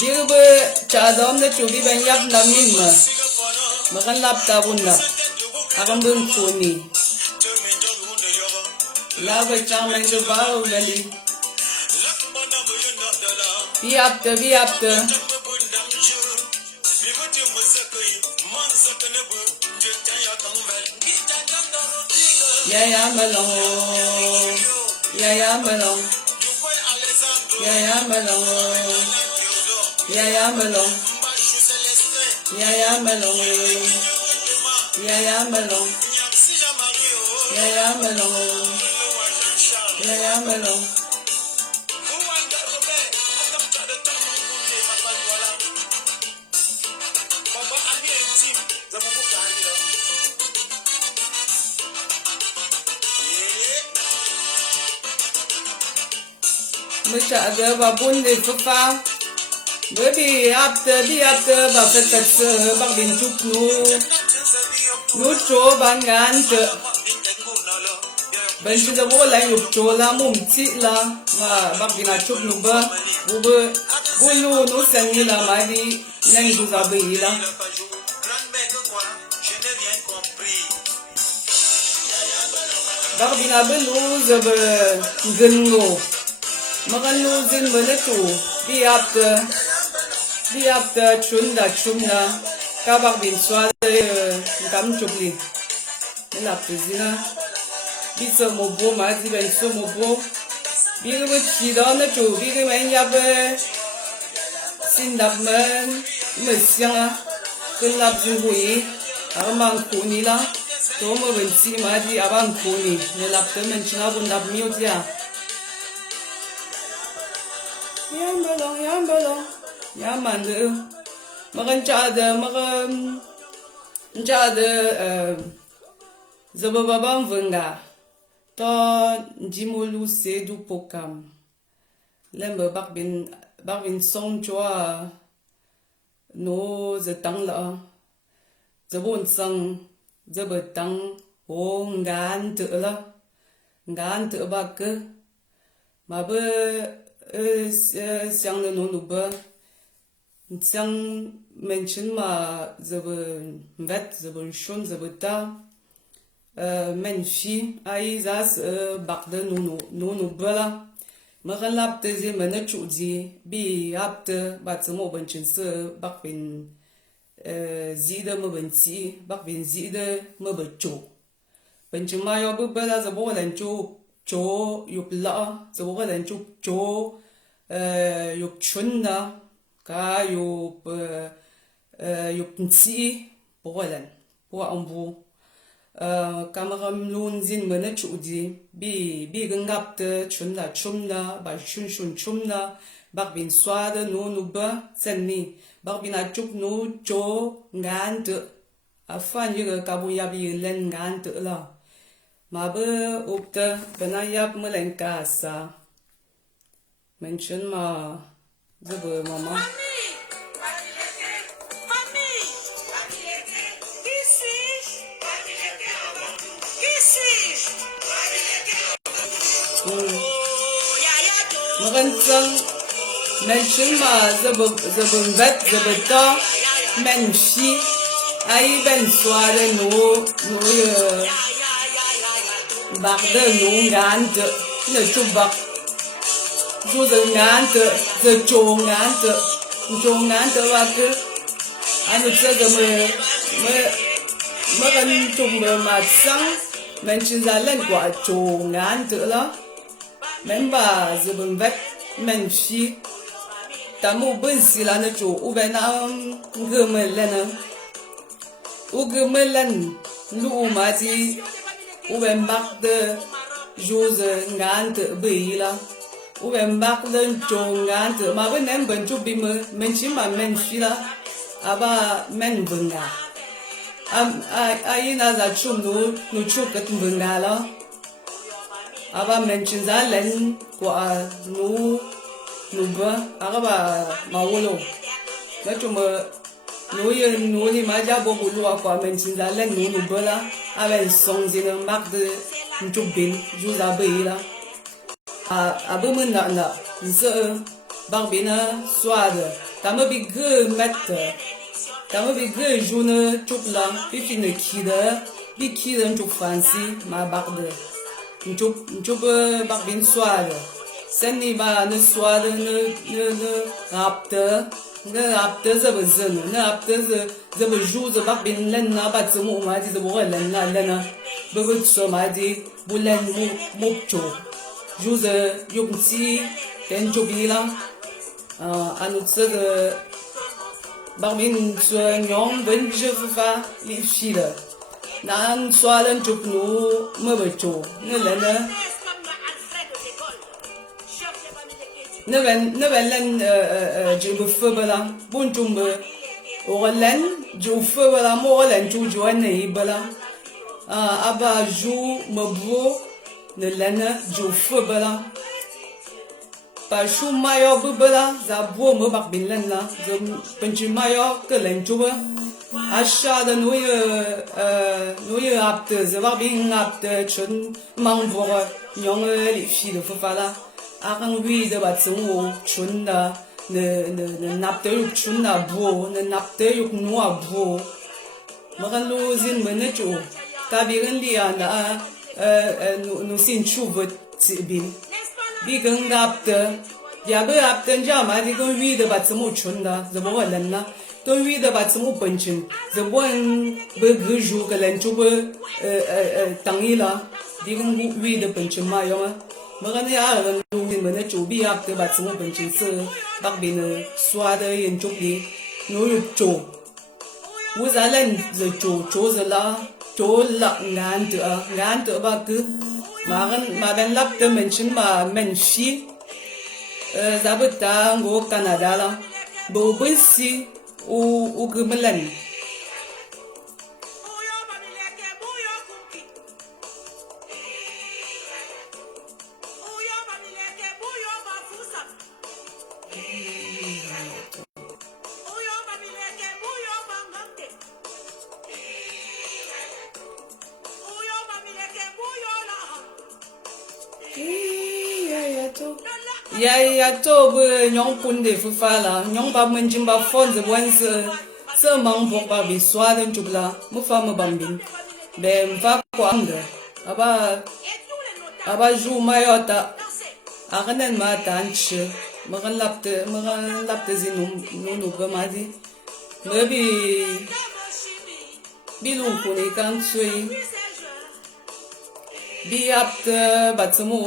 Dia be cadom na chubi ben yap namin ma. Makan lap tabun lap. Akan bun kuni. Lava chang men do baro gali. Bi apte. Ya melong. Ya melong. Ya melong. Ya melong. Ya melong. Ya melong. Ya melong. Ya melong. Mới trả giờ vào buôn để phức phao bởi vì after bà phải thật sự bằng biển chúc nút chỗ bằng ngàn chợ bên chúng ta bố lại nhục chỗ là mồm chị là mà bằng biển chúc nụ bơ bố lu nút xem như là mai đi nhanh dù ra bì là bằng biển bê lu giờ bờ gần ngô makan luzin mana tu biapte chunda kabak bin swade kam chukli nila pizina bisa mobo ma di ben so mobo biru chi da na tu biru men ya be sin dap men mesia kun lap jin hui amang kuni la to mo ben si ma di abang kuni nila te men china bun dap miu dia Yam belong, mandu. Makan cade, zabababang venga. To jimolu se du pokam. Lembe bakbin song chua no zetang la. Zabon sang zabetang o ngan te la. Ngan te bak ma be像的农奴吧，像mensen maar ze hebben wet, ze hebben schoon, ze hebben taal. Mensen, ai zas bakde nonu bela. Maar een lapte ze menen chudi, bi apte, wat ze mo benchen se bakvin zide me benci, bakvin zide me becho. Benchen ma yo bu bela ze bo len cho yup la, ze bo len cho yup chunda ka yup nsi bolan bo ambu kamaram lun zin mena chudi bi gangap te chunda ba shun chumna bak bin swada no ba senni bak bin achuk no cho ngan te afan yuga kabu yabi len ngan te la ma be upta banayap melenka sa Menschen ma zebe mama. Makan sang menschen ma zebe vet zebe ta menshi ai ben soare no ye bakde no ngante ne chubak dù giờ ngán tự giờ trồ ngán tự và cứ anh được giờ mới gần trùng mà sáng mình chỉ ra lên quả trồ ngán tự đó mình bà giờ bằng vết mình chỉ ta mua bên xí là nó trồ u bên nào gửi mình lên nữa u gửi mình lên lũ mà gì u bên bắc de dù giờ ngán tự bị là u ben bak den chongan te ma ben nem ben chu bi men chi ma men chi la aba men bunga ai na za chu nu chu ka tu bunga la aba men chi za len kwa nu ba aba ma wolo na chu ma nu ni ma ja bo bu lu kwa men chi za len nu ba la aba song zin mak de chu bin ju za be la a bơ mơ nợ nợ sợ bằng bên xoa rồi me bigre mettre. Tamo bigre joune chuk la. Pipi ne kide. Bi kide chuk fancy. Ma barde. Chuk barbin soide. Senni ba ne soide ne rapte. Ne rapte ze bezenu. Ne rapte ze bejou ze barbin len na bat ze mu ma di ze bo len na lena. Bebe so ma di bu len mu cho. Jou ze yuk ti ten chobila. Anut ze barbin so nyom ben je fa li file. Nan soalen chuk nu me be cho. Ne lena. Ne ben len je be feu bala bon tumbe o len je feu bala mo len tu jo ne bala aba jou me bo ne len je feu bala pa chou mayo bu bala za bo me bak bin len la je penchu mayo ke len tu ba asha de noye apte ze bak bin apte chun mang bo nyong li fi de fa la Arang wi de bat zung chun da ne nap de yuk chun na bo ne nap de yuk nuwa bo magan lu zin mene chu ta bi gan li na nu sin chu bot ti bin bi gan gap de ya be ap den ja ma di gan wi de bat zung chun da ze bo len na to wi de bat zung pen chin ze bon be gu ju ga len chu be tang yi la di gan wi de pen chin ma yo ma Magan ya ran lu mene chu bi ap te bat smu ben chin se bak bin swa de yin chu bi no yu chu wu za len ze chu ze la ngan te ba ku ma ben lap te men chin ma men shi za bu ta ngo Canada la bo ben si u ku melen ya to bu nyong pun de fu fa la nyong ba men jim ba fon ze wan se mang bo ba bi swa den chu la mu fa mu bam bin be mfa kwa ande aba ju ma yota aganen ma tan che magan lapte zin nu ba ma di me bi lu ku ni kan sui bi apte batmu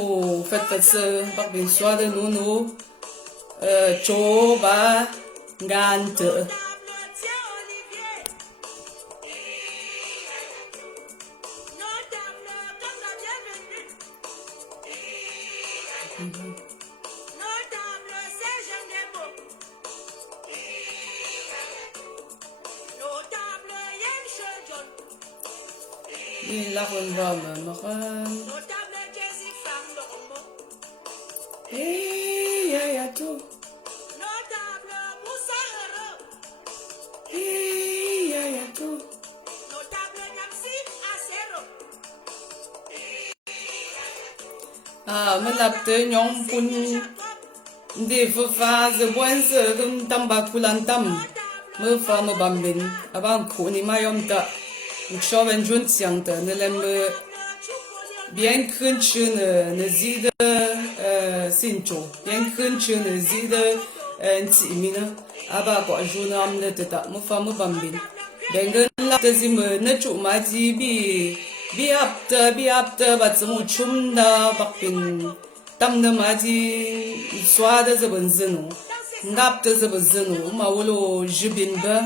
fet se bak bin swa de nu cho ba ngante la ron va ma ran ya to ya to me lap te nyong pun de fa ze bon se gum tam ba kulan tam me fa me bam bin abang khu ni ma yom ta cho ben jun xiang de ne lem bien kun chen ne zi de sin chu bien kun chen ne zi de ti mina aba ko ju nam ne te ta me fa me bam bin ben gen la te zi me ne chu ma ji bi ap te ba zu chum da bak bin tam de ma ji swa de ze ben zenu ngap te ze ben zenu ma wolo jibin ba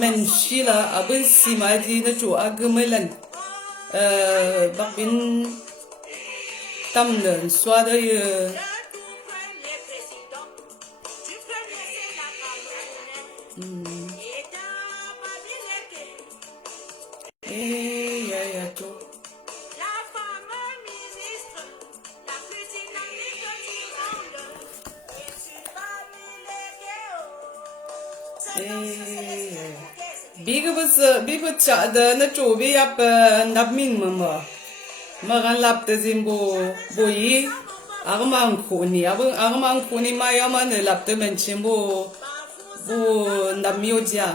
men shila abin si ma ji na chu agmelan bak bin tam de swa de ya to big cha de na chu bi ap nap min ma gan lap te zim bo yi Arman kuni abang arman kuni mai aman lapte mencim bu namiodia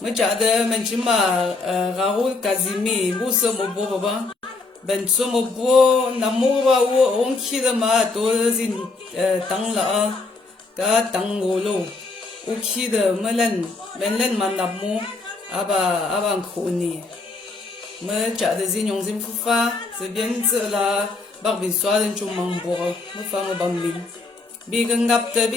mechade mencima Raoul Kazimi bu se bobo baba ben so mobo namuba wo onki de ma to zin tang la ka tang ngolo uki de melen manamu aba kuni me chade zin yong zin fufa se bien ze la bak bin swa den chu mang bo me fa mo bam bin bi ngap te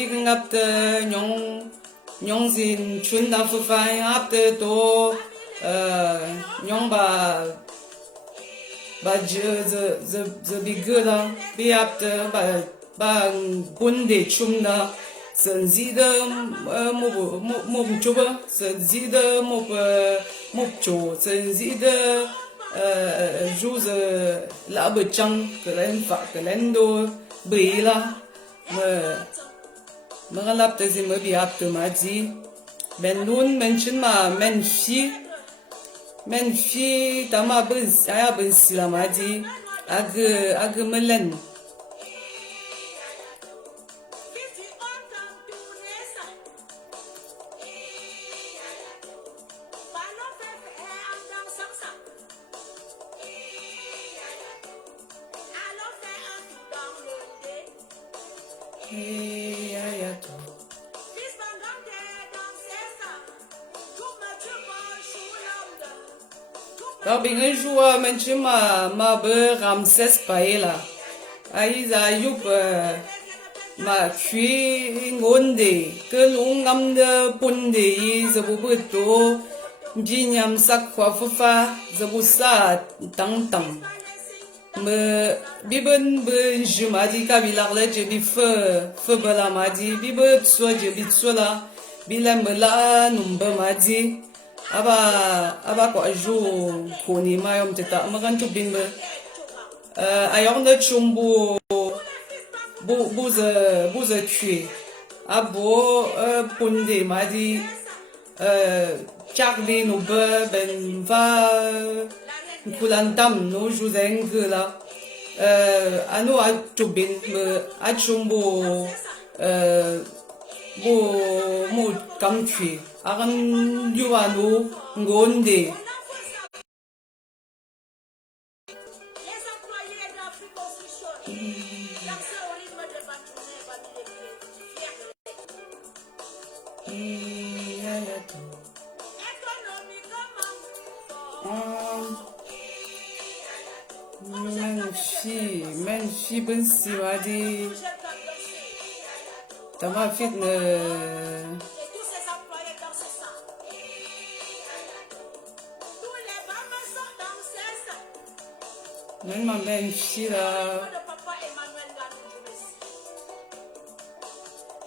nyong zin chun da fufa ap te to nyong ba ze bi gela bi ap te ba bun de chum na sen zi de mo chu ba sen zi de mo chu sen zi de joue la bechang que len fa que len do brila me galap te zime bi ap te ma di ben nun mention ma men fi ta ma ben aya ben sila ma di ag melen Dar bine jua menchima ma be Ramses paela. Aiza yup ma chui ngonde ke lungam de punde zabu to jinyam sakwa fufa zabu sa tang tang. Me biben ben jumadi kabilar le je bi fe bela madi bibe so je bi sola bilam la numba madi aba ko aju koni mayom teta magan tu bin be ayong de chumbu buze tue abo punde madi chakli no be ben va kulantam no juzengla anu a tubin me a chumbu bo mo kamchi agan yuanu ngonde Menshi ben siwadi tama fitne men ma menshi la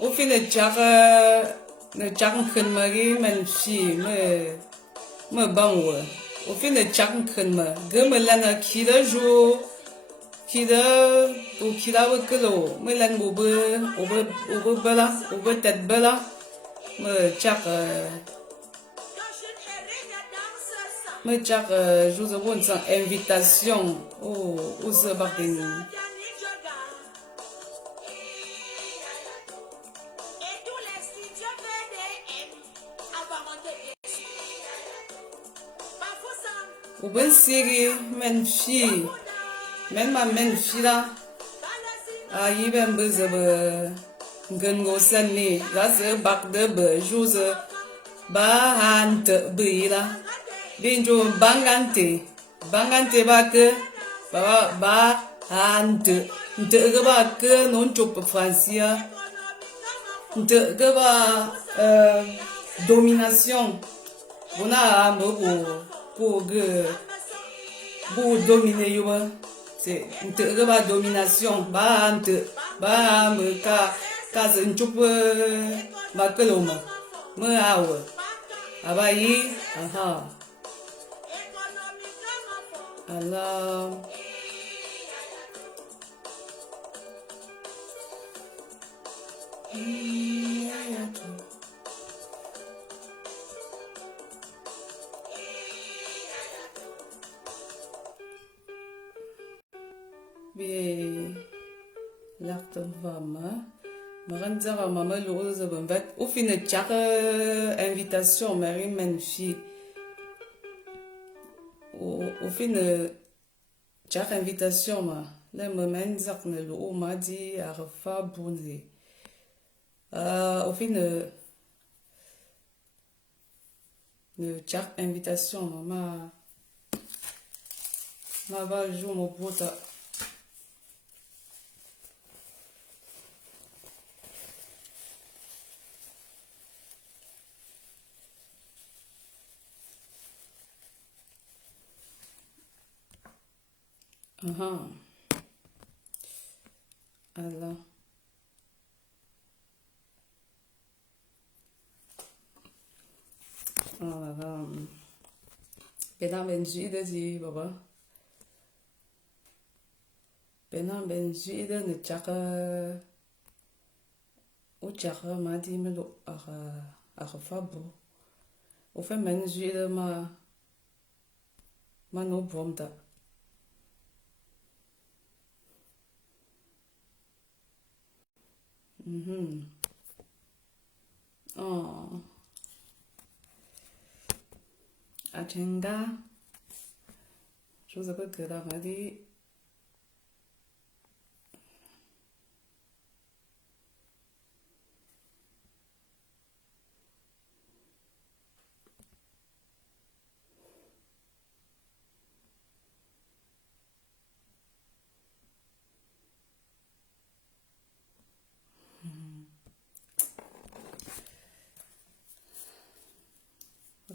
au fin ne chak khn magi menshi me bangwe au fin ne chak khn ma gemelana kida jo kida wekelo melan obe bela obe tet bela me chak je vous envoie une invitation au Zabakin. Au bon siri men fi men ma men fi la ayi ben bezebe ngen go sanni la se bak de be jose ba hante bila binjo bangante ba ke ba hante nte ke ba ke non chop francia nte ke ba domination bona mo pour dominer yo c'est nte ke ba domination ba me ka zen chop ba ke lo me awe abayi aha Allah Lachten vama. Maranzara mama loze benvet. Ou fine tjak invitation Marie Menfi. Ou fine tjak invitation ma. Le moment zak ne lo ma di arfa bunzi. Ou fine ne tjak invitation ma va jouer mon pote. Alors. Pena benjide di baba. Pena benjide ne chaka o chaka ma di melo a fabo. O fe benjide ma no bomda. Oh. Agenda. Je vous appelle que la madi.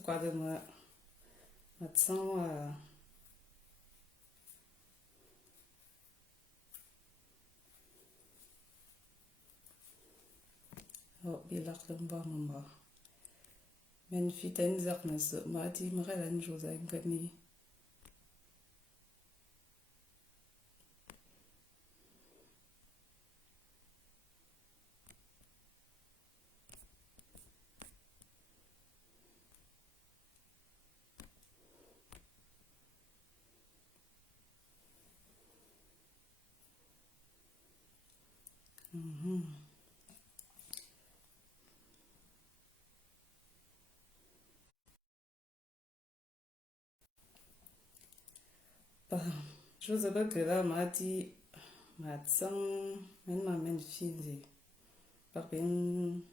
Quoi de moi? Maintenant, bilak lomba mama. Men fiten zak na se ma di mrelan joza ngani. Je vous appelle que là ma di ma tsang men ma men fizi. Par ben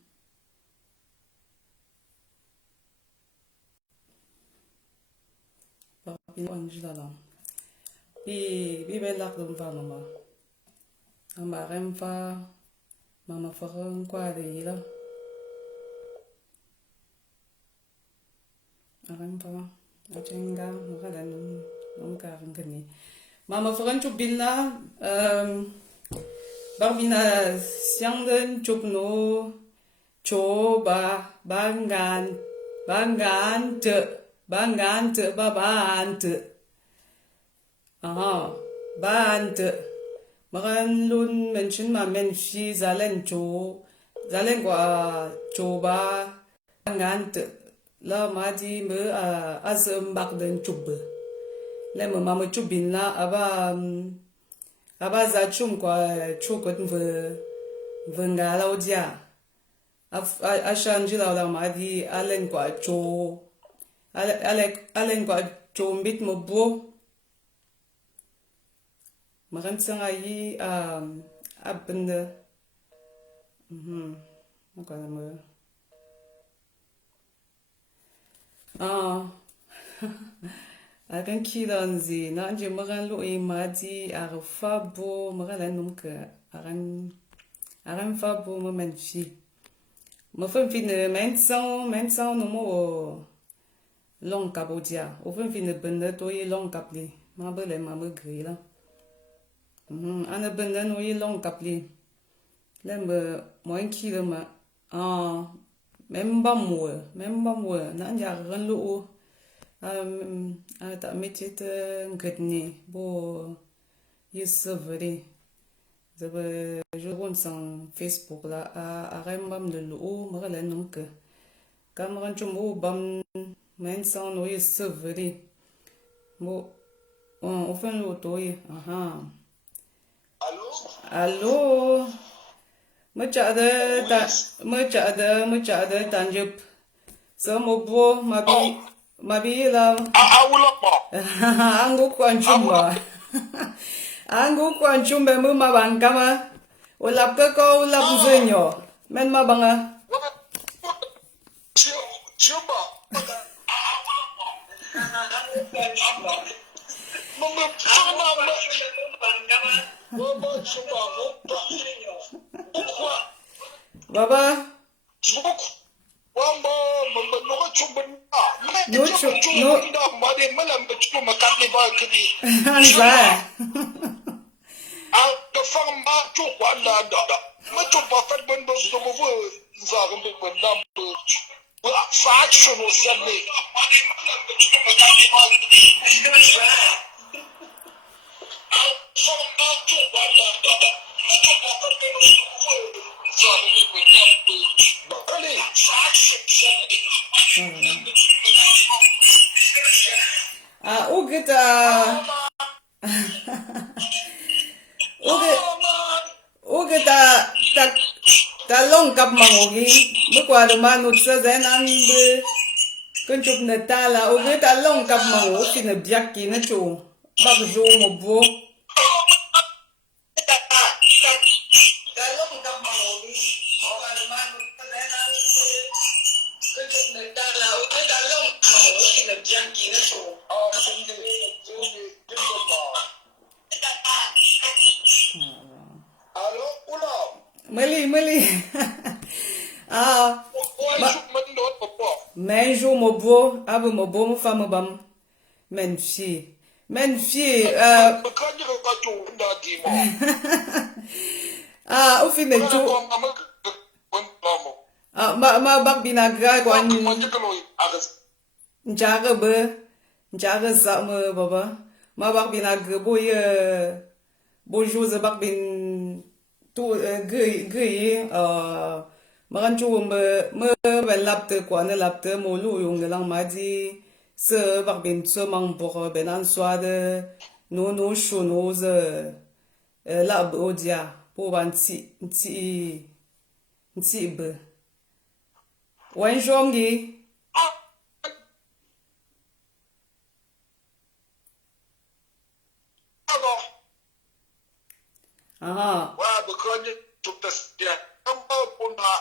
angela la. Bi belak lomba mama. Amba remfa mama faron kwa de la. Remfa ajenga makalan nung karang kani. Mama faron chubina barbina siangden chupno choba bangan te babante bante makan lun mention ma menfi zalen kwa choba bangan te la madi me azem bak den chubbe le mama chubina aba za chum kwa chukot ve ngala odia a shanji la ma di alen kwa cho alen kwa cho mbit mo bo makan sanga yi abende makana mo akan kidan zi na je makan lo e ma di arfa bo makan num ka aran fa bo mo men fi mo fen fi ne men sang no mo long kabodia o fen fi ne bende to yi long kapli ma bele ma me gri la ana bende no yi long kapli le me mo en ki le ma memba mo na ja ran lo ta metit ngretni bo yesevri zebe je won sang Facebook la a rembam de lo magala nunk kamran chumo bam men sang no yesevri mo on fait lo toy Alo. Mă tanjip. Să mă bo, mabi la. Angu kwanchumba. Angu kwanchumba mu mabangkama. Ulap ke ko ulap zenyo. Men mabanga. Baba. Uge ta long kap mangogi. Mukwa do manut sa zenan be. Kunchup na tala. Uge ta long kap mango. Sina biaki na cho. Bak jo mo bo. Meli. Menjo mo bo. Abu mo bo mo fama bam. Men fi. Ufi ne jo. Ma bak binagra kwa Njaga sa me baba. Ma bak binagra bo jose bak bin tu gui makan chu me ben lapte kwa ne lapte mo lu yung lang ma di se bak bin se mang bo ben an swa de no shu no ze la bo dia po ban ti be wan jom gi aha wa bukan tu tasdia amba puna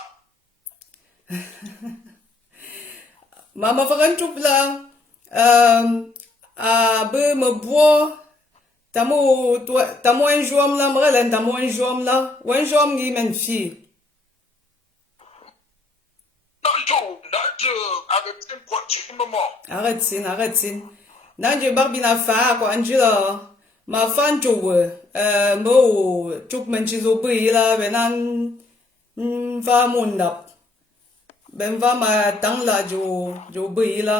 mama fakan chup la be me bo tamo en jom la mrelen tamo en jom la wan jom gi men fi arrête sin nanje barbina fa ko anjila ma fan chowe mo chuk men chizo bui la benan va mundap ben va ma tang la jo bui la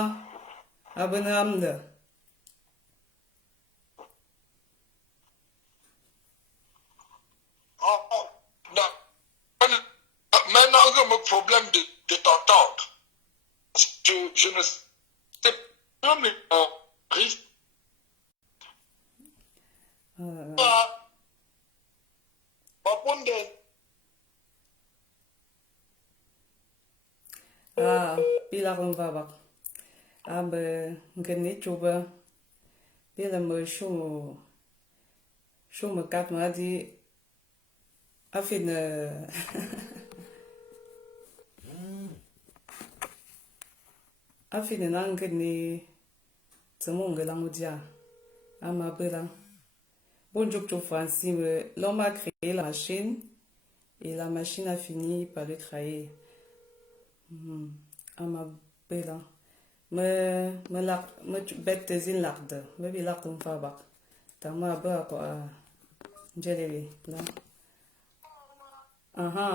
abenam de maintenant j'ai un problème de t'entendre. Je ne sais pas mais risque pila kon va bak be ngeni chuba pila mo shumo kat ma di afin afin nan ngeni tsamo ngelang dia ama belang bonjour to Francine l'homme a créé la machine et la machine a fini par le trahir. Ama bela me bet tezin lakde me bi lakdum fa bak tama ba ko jeleli la aha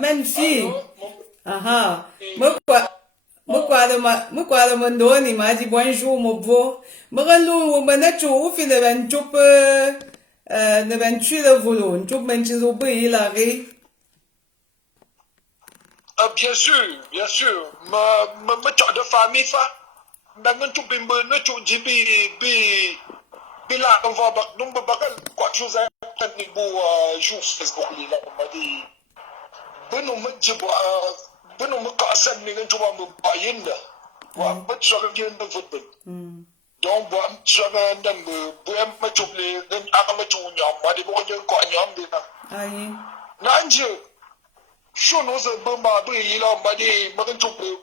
men fi aha mo kwa de mandoni ma di bonjour mo bo mo galu mo na chu fi de ben chup ne ben chu le volon chup men chizo bi la ri. Bien sûr. Ma de famille fa. Dangan tu bimbe na tu jibi Bila kan va bak num ba bakal kwa chuza kan ni bu ju Facebook li la ma di bunu mu jibu bunu mu ka san ni kan tuba mu ba yinda wa ba chuga gen da football donc bo am chuga ndam bu am ma chuble den aka ma chu nyam ma di bo gen ko nyam di na Aye. nanje sho no ze bu ma bu yi la ma di ma kan chuble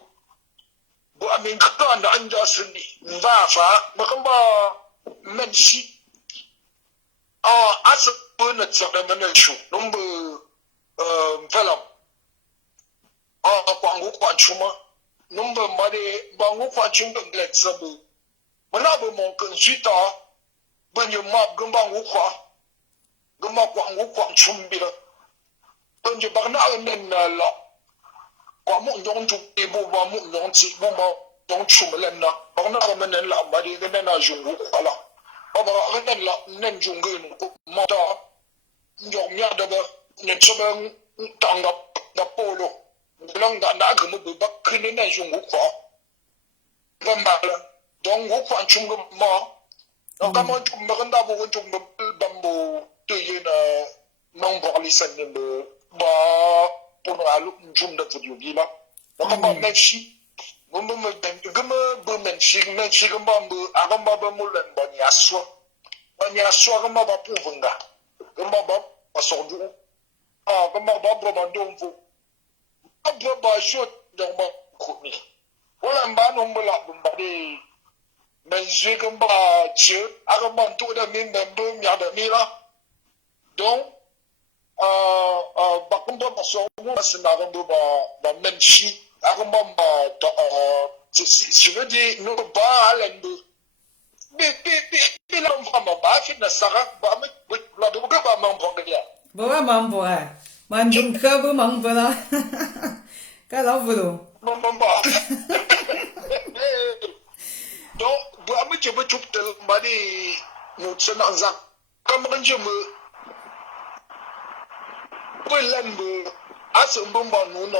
bu amin ka na anja sunni nda fa ma kan ba men shi asa na tsaka mana shu numbu velam kwangu kwanchuma numbu made bangu kwanchuma glet sabu mana bu mon kan suita banyu map gumbangu gumba kwangu kwanchum bila banyu bagna nen la kwa mu nyong tu bu ba mu nyong ti bu ba nyong chum lenna bagna menen la made gana na jungu kwala baba ren la nen jungu ko mata njom nya daba nen soba tanga da polo lang da na gumu bu bakini na jungu ko gamba la donc go kwa chungu ma no kama chum ba ganda bu chum bambo to yena non bali sanin ba pour alu jum da tu bila no kama mechi gumba me gumba bu menchi gumba bu agamba ba mulen ba ni aswa gumba ba puvunga gumba ba pasondu gumba ba bro ndonvo abro ba jot donc ba kuni wala mba no mbula bumba de menchi gumba che agamba to da min membe mya da mira donc ba kumba ba so mu asina gumba ba menchi agamba ba je veux dire nous ba alendu bi la vraiment ba fit na sara ba me la do ba ma mbonga Bố ba mong bố à. Mà dùng cơ bố mong bố đó. Cái lão vừa đủ. ba donc ba me je be chup tel ba di no tsena zak comme kan je me ko len bu asum bomba nu na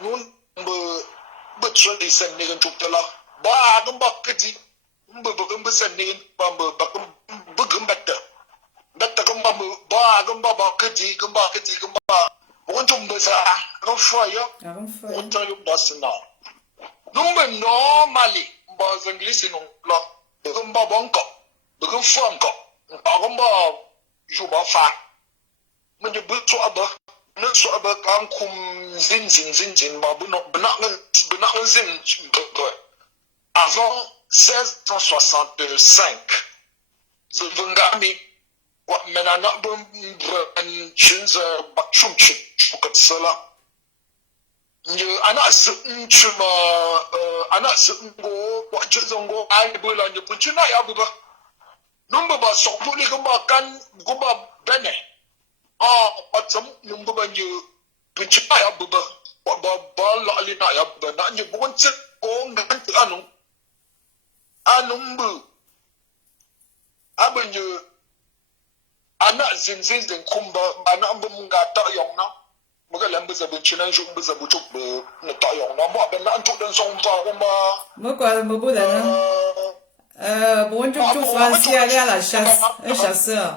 nun bu tsodi sen ne kan chup tela ba kan ba kiti bu kan bu sen ne ba kan bu kan batta kan ba kiti kan ba won tum bu sa kan faya À không phải. won ta yum dasna numbe normally ba english no la kan ba bonko kan fam ko kan ba ju ba fa mìnhจะbước cho abah nước cho abah càng khum zin mà bên nặng zin rồi avant 1665 the vengami what mena na bum chinza bakchum chukat sala như ana chuma ana go what jizongo ai bula như punchuna ya buba number ba sokuli gamba kan gamba bene atsam numbu banyu pinchipa ya buba ba la alina ya buba na nyu bukan cek ko ngan tu anumbu abanyu ana zin kumba ana ambu nga ta yong na muga lambu zabun chinan shu mbu zabu chuk bu na ta yong na mo ben na antu den song fa kumba Bố qua là bố là nó. Bố chúc chúc Francia là la chasse. Un chasseur.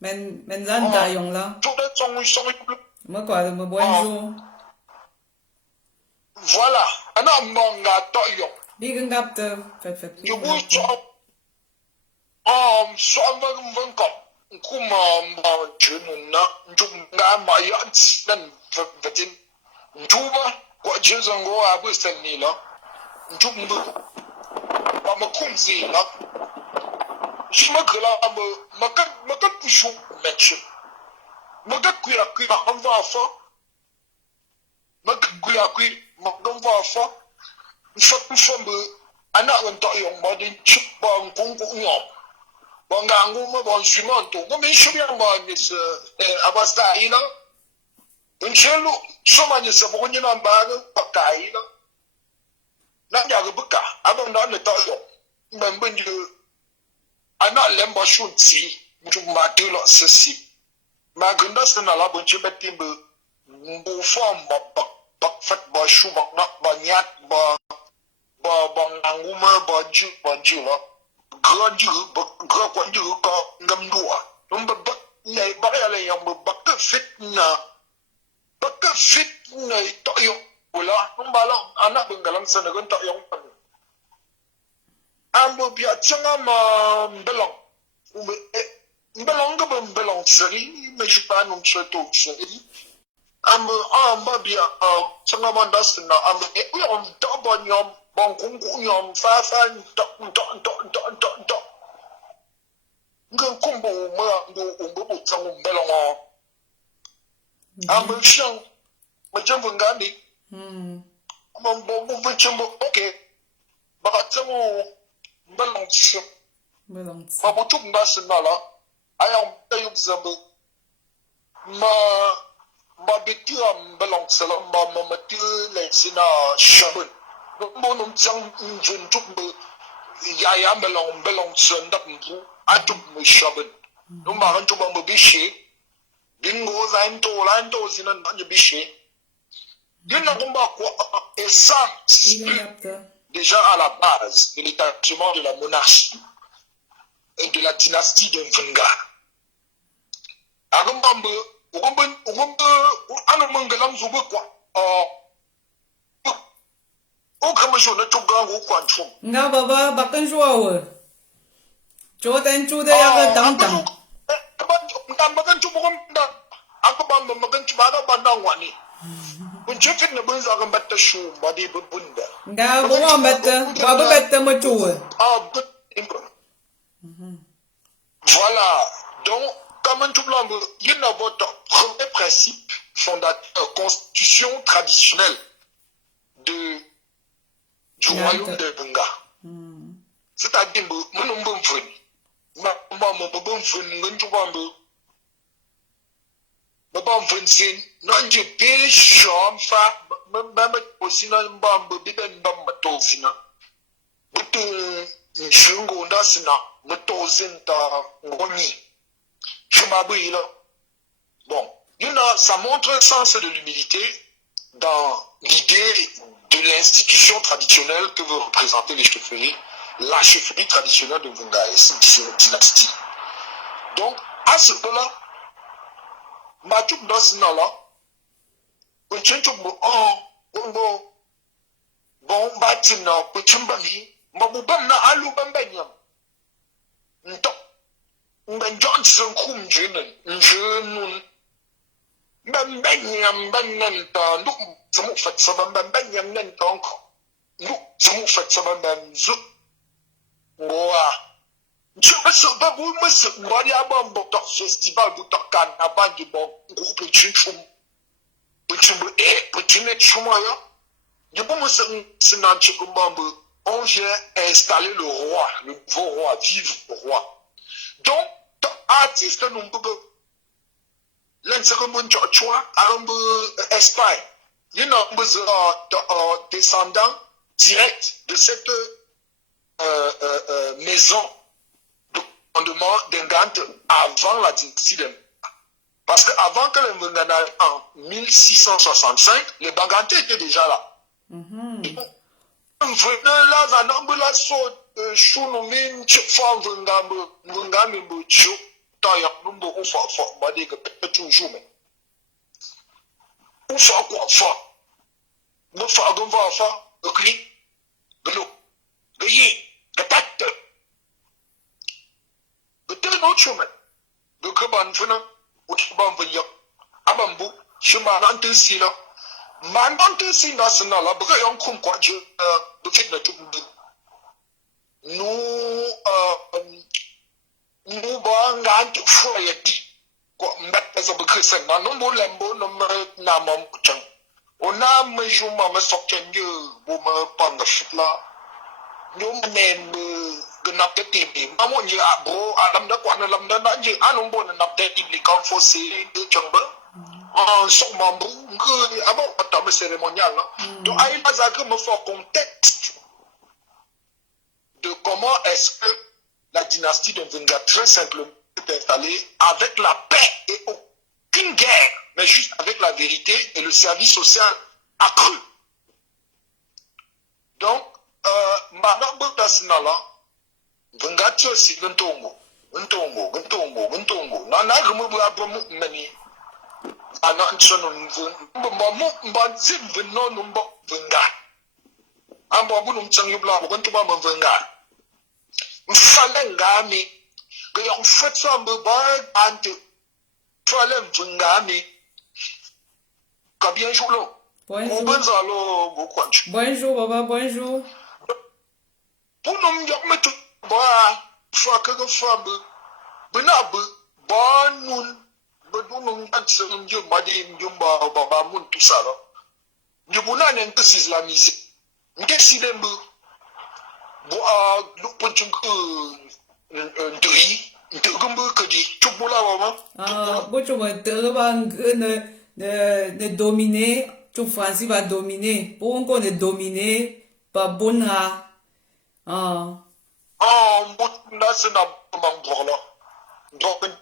Mình dân ta dùng là. chuk den song Bố qua là bố bonjour. voilà ana mo nga ta yong Đi gần gặp tờ. Phải. you will chop so I'm got kuma ma chunu na njunga ma ya nan vatin njuba kwa jizango abu sanila njumbu ba ma kumzi na shima kala ama makat pushu mechi makat kuya an va fa makat kuya magan va fa mfambu ana wan ta yong ma din chup ba ngungu nyom bangangu ma bon shimonto ko min shubya ma mis abasta ila unchelu soma ni se bo nyina mbaga pakai la na ya go buka abon na le ta yo mbembe ndu ana lemba shunti mutu ma de lo sesi ma gunda sana la bon chibeti mbu form ba fat ba shu ba na ba nyat ba ngangu ma ba ju la grand Dieu, grand quoi Dieu, quand ngam doa. On peut pas, il y a pas aller en me pas que fitna. Pas que fitna, toyo. Voilà, on va là, on a bengalang sa nagon toyo. Ambo bia tchanga ma belang. Belang ka belang seri, mais je pas non cheto seri. Amba bia tchanga mandas na ambo e on tobo nyom bon kungu nyom fa to. Ngan kumbo ma mbo tsangu belang. Ambo shang ma jambo ngandi. Ambo jambo okay. Baka tsangu belang tchang. Ma botuk ndas na la ayam tayub zambe ma bitu am belang salam ma tu le sina shabun mo num chang jun tuk be ya belang sendap mpu atuk mu shabun no ma ran tuba mo bishi dingo zain to sina nanye bishi dinna kumba ko et ça déjà à la base de l'établissement de la monarchie et de la dynastie de Mvenga. Agambambe, anamangalam zuba kwa. Kama jona tugango kwa chum. Nga baba bakan juawa. Jodan juda ya ga dang dang. Makan chum nda. Agambambe makan chum ada bandang wani. Bunchefit na bunza agambata shum badi bunda. Nga bo mbata, baba betta ma juwa. Voilà. Donc, comme tout le monde, il y a votre premier principe fondateur, constitution traditionnelle du royaume de Bunga. C'est-à-dire, bon, ça montre un sens de l'humilité dans l'idée de l'institution traditionnelle que veut représenter les chefferies, la chefferie traditionnelle de Mvenga et cette dynastie. Donc, à ce moment-là, Matuk dans ce nom-là, bon, batina, putumbami, mabubam na alu bambanyam. Ntok, ben Johnson kum jenun, bambanyam bananta, nuk samu fat saban bambanyam nantonk, nuk samu fat saban bamzu. Goa. Je me suis pas vous, monsieur, moi, il y a un bon festival, vous t'en avant du bon groupe de chum. On vient installer le roi, le nouveau roi, vivre le roi. Donc, artiste, nous pouvons l'enseignement de Espagne. Il y a un descendant direct de cette maison de commandement d'Engante avant la dynastie d'Engante. Parce qu'avant que les Mvengana en 1665, les Banganté étaient déjà là. Abambu, Shumanante Sila, Manante Sina Sanala, Brayon Kum Quadju, the Fitna to no bang to Friety, met as a Bukrisan, no more lambo, no Namam Chang. Ona Majuma Masokan, you, woman, Panda Shitla, no man. Genapte TV, mamun je bro, alam dah kuat alam dah nak je, anu pun genapte TV kan fosi de chamba, sok mambu, ke apa atau cérémonial lah. Donc aïe pas que me faut contexte de comment est-ce que la dynastie de Mvenga très simplement est installée avec la paix et aucune guerre, mais juste avec la vérité et le service social accru. Donc, madame Botasnala Venga si guntongo. Na rumu bu mani. Ana nsono mba zim vino numba venga. Amba bu num tsang yubla bu guntuba ma venga. Mfalenga mi. Que yon fait ça me ba ante. Falem venga mi. Ka bien joulo. Bonjour, Baba, bonjour. Pour nous, nous mettons fois que nous sommes, benabe, nous, nous baba moun tout ça là. Nous buna n'en que islamisé. Nous décidons de de dominer, tout Francis va dominer. Pour qu'on ne dominer, pas bon ha. Nasi na mangkokla. Dokin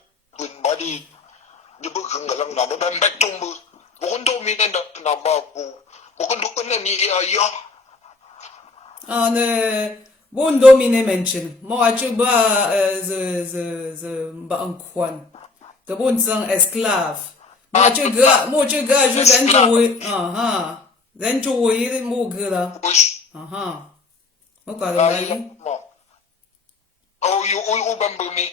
badi di bukangalang na membetumbu. Bukan domine na babu. Bukan ni ya. Ne bon dominer menschen. Moi tu ba ze ba en kwan. De bon sang esclave. Moi tu ga je dan tu dan tu mo gala. Ok, oh, you bambu me.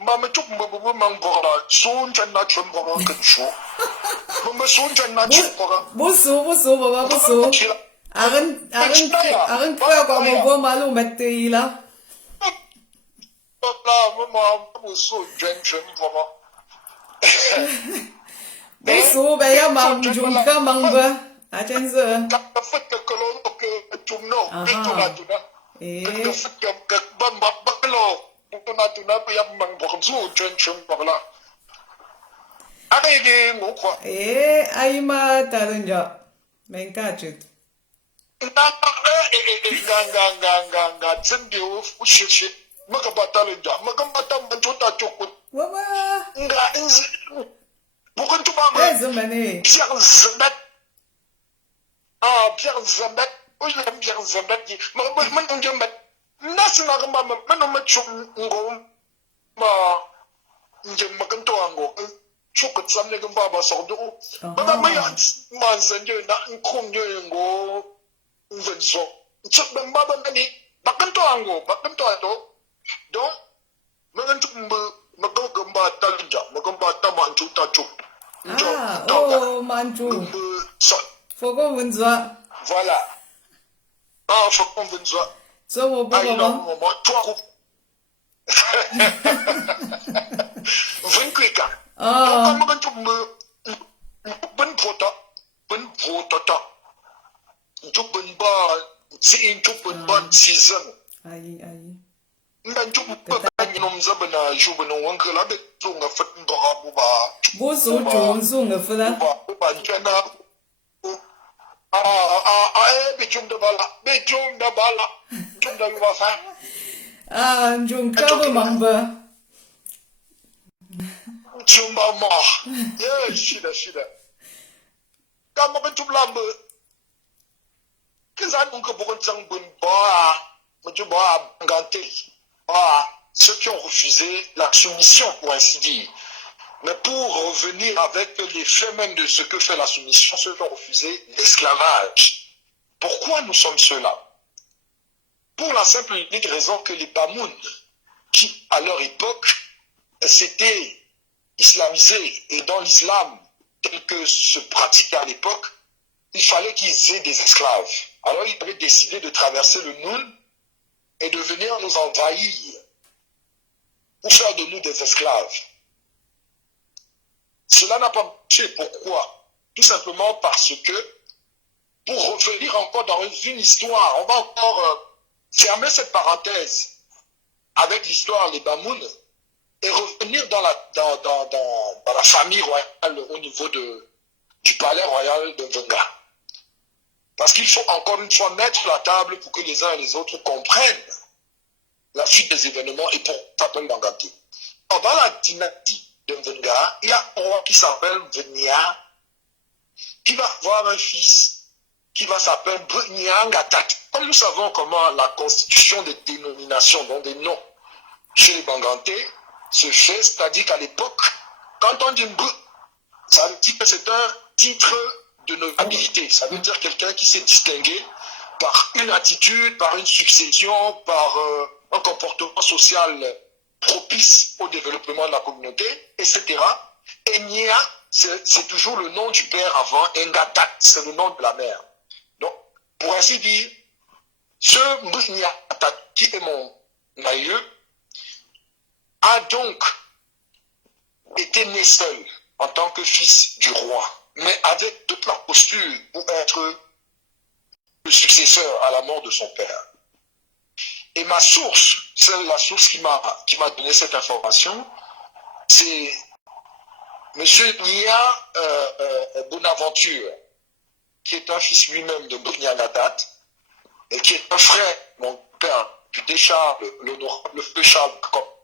Mama took Mabba Mangora, soon and not from Bogan. Mama soon and not from Bosso, Baba Bosso. Aren't quite go malo matila. Mamma was so drenching, Mama. Bosso, Baya Mam, Junka Mamba. Attention. The foot of Colombo to know. Bamba Buffalo. Tuna pe yam mang bokam zu chen chen bakla. Ane ngokwa. Aima tarunja. Menkachit. Nga tsimbi ushi. Maka batalunja. Maka batam banchota chokut. Waba. Nga inzi. Bukan tu bama. Zumane. Pierre Zambet. Pierre Zambet. Uyam Pierre Zambet. Man Zambet. Nasi na kamba manoma chungo ma nje makanto ango chukut samne kamba ba sodo baba maya manzanje na nkumnyo ngo nvenso chukba baba nani makanto ango do makanto magamba talja magamba tamanchu ta chuk manchu fogo vunzwa voilà fogo vunzwa. So, Baba. Vinkrika. Ben season. Aye. Bijum da bala. Junka Mamba. Chumba ma. Yeah, shida. Kama ben tumlambe. Kizan unka bokon sang bun ceux qui ont refusé la soumission, pour ainsi dire. Mais pour revenir avec les faits même de ce que fait la soumission, ceux qui ont refusé l'esclavage. Pourquoi nous sommes ceux-là? Pour la simple et unique raison que les Bamoun, qui à leur époque s'étaient islamisés, et dans l'islam tel que se pratiquait à l'époque, il fallait qu'ils aient des esclaves. Alors ils avaient décidé de traverser le Noun et de venir nous envahir pour faire de nous des esclaves. Cela n'a pas marché. Pourquoi? Tout simplement parce que, pour revenir encore dans une histoire, on va encore fermer cette parenthèse avec l'histoire des Bamoun et revenir dans la famille royale au niveau du palais royal de Venga. Parce qu'il faut encore une fois mettre la table pour que les uns et les autres comprennent la suite des événements et pour s'appeler Banganté. Dans la dynastie de Venga, il y a un roi qui s'appelle Venia, qui va avoir un fils qui va s'appeler Brunyangatat. Comme nous savons comment la constitution des dénominations, donc des noms, chez les Bangantais, se fait, c'est-à-dire qu'à l'époque, quand on dit Mbr, ça veut dire que c'est un titre de notabilité. Ça veut dire quelqu'un qui s'est distingué par une attitude, par une succession, par un comportement social propice au développement de la communauté, etc. Et Nia, c'est toujours le nom du père avant, Ngatat, c'est le nom de la mère. Donc, pour ainsi dire, ce Mbr-Nyatat, qui est mon aïeux, a donc été né seul en tant que fils du roi, mais avec toute la posture pour être le successeur à la mort de son père. Et ma source, c'est la source qui m'a donné cette information, c'est M. Nia Bonaventure, qui est un fils lui-même de Brunyangatat, et qui est un frère, mon père, du décharle, l'honorable feu Charles Cop,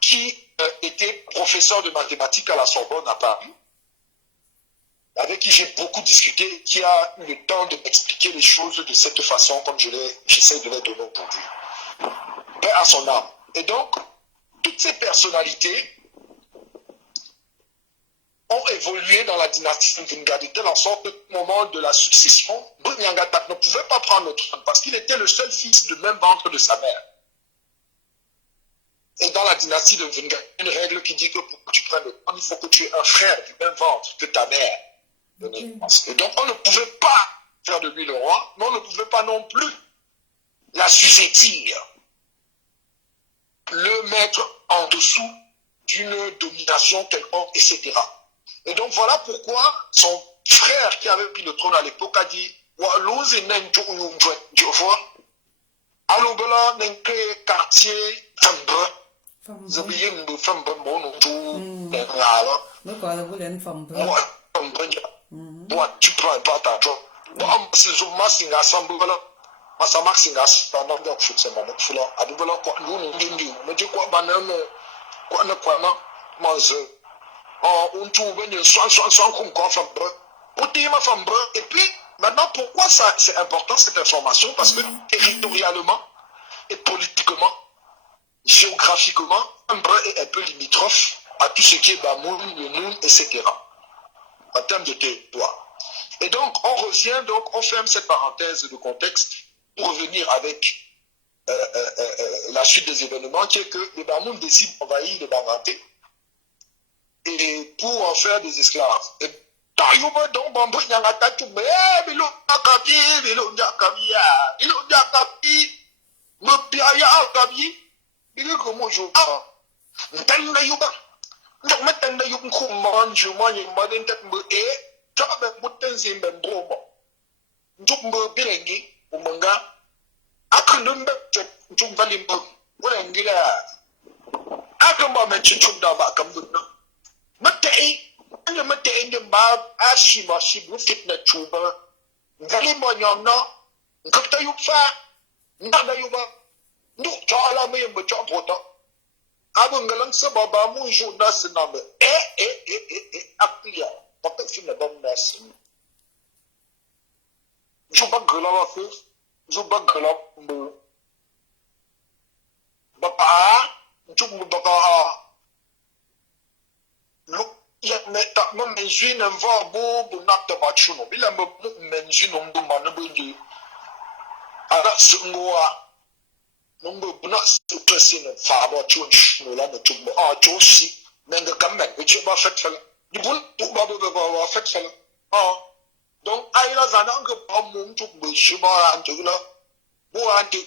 qui était professeur de mathématiques à la Sorbonne à Paris, avec qui j'ai beaucoup discuté, qui a eu le temps de m'expliquer les choses de cette façon, comme j'essaie de les donner aujourd'hui. Paix à son âme. Et donc, toutes ces personnalités ont évolué dans la dynastie Mvinga de telle en sorte qu'au moment de la succession, Brunyangatat ne pouvait pas prendre le trône parce qu'il était le seul fils du même ventre de sa mère. Et dans la dynastie de Mvinga, une règle qui dit que pour que tu prennes le trône, il faut que tu aies un frère du même ventre que ta mère. Et donc on ne pouvait pas faire de lui le roi, mais on ne pouvait pas non plus l'assujettir, le mettre en dessous d'une domination quelconque, etc. Et donc voilà pourquoi son frère qui avait pris le trône à l'époque a dit Alobela n'enque quartier Fambre. Zabiye mbe Fambre mono tout ngala. Moi Moi tu prends pas ta job. Moi c'est Zuma singa Sambela. Masa maxinga standard de chute mon fula. Adubela ko ndunu ndindi. Me je ko banana ko na ko na manze. Oh, on trouve une soin comme quoi Fambre. Et puis, maintenant, pourquoi ça c'est important cette information? Parce que territorialement et politiquement, géographiquement, Fambre est un peu limitrophe à tout ce qui est Bamoun, Yonoun, etc. En termes de territoire. Et donc, on revient, donc, on ferme cette parenthèse de contexte pour revenir avec la suite des événements, qui est que les Bamoun décident d'envahir les Bangantais et pour en faire des esclaves. Et Tayuba donc Bambu Nyangata Tube, Bilo Nakabi, Bilo Nakabia, Bilo Nakabi, Mupiaya Kabi, Bilo Komojo. Ntanda Yuba, Namatanda Yum Kuman, Jumani, Madin Takbu, Tabe Mutanzim and Bromo, Jumbo Bilengi, Umanga, Akunumba, Jumbalimbo, Wangila, Akamba mentioned Chumdaba Kambuna. Matei, and the Matei in the Bab, Ashima, she would fit the tuber. Valimonyana, Kata Yufa, Nana Yuba, no Chala me and Bachapota. Abungalang Sababa, Munju Nas number. Apia, but the fin above Nas. Jubagula, Jubagula, Baba, Jubaka. Look, yet that mention and Varbo, not the Bachuno. Will I mention on the Manabu? That's Ngoa. Number not pressing a father church, no longer to Josie, then the comeback, which you are fetful. You won't put Babu the fetful. Oh, don't I as an uncle Palm to Bushiba and Tula, who anti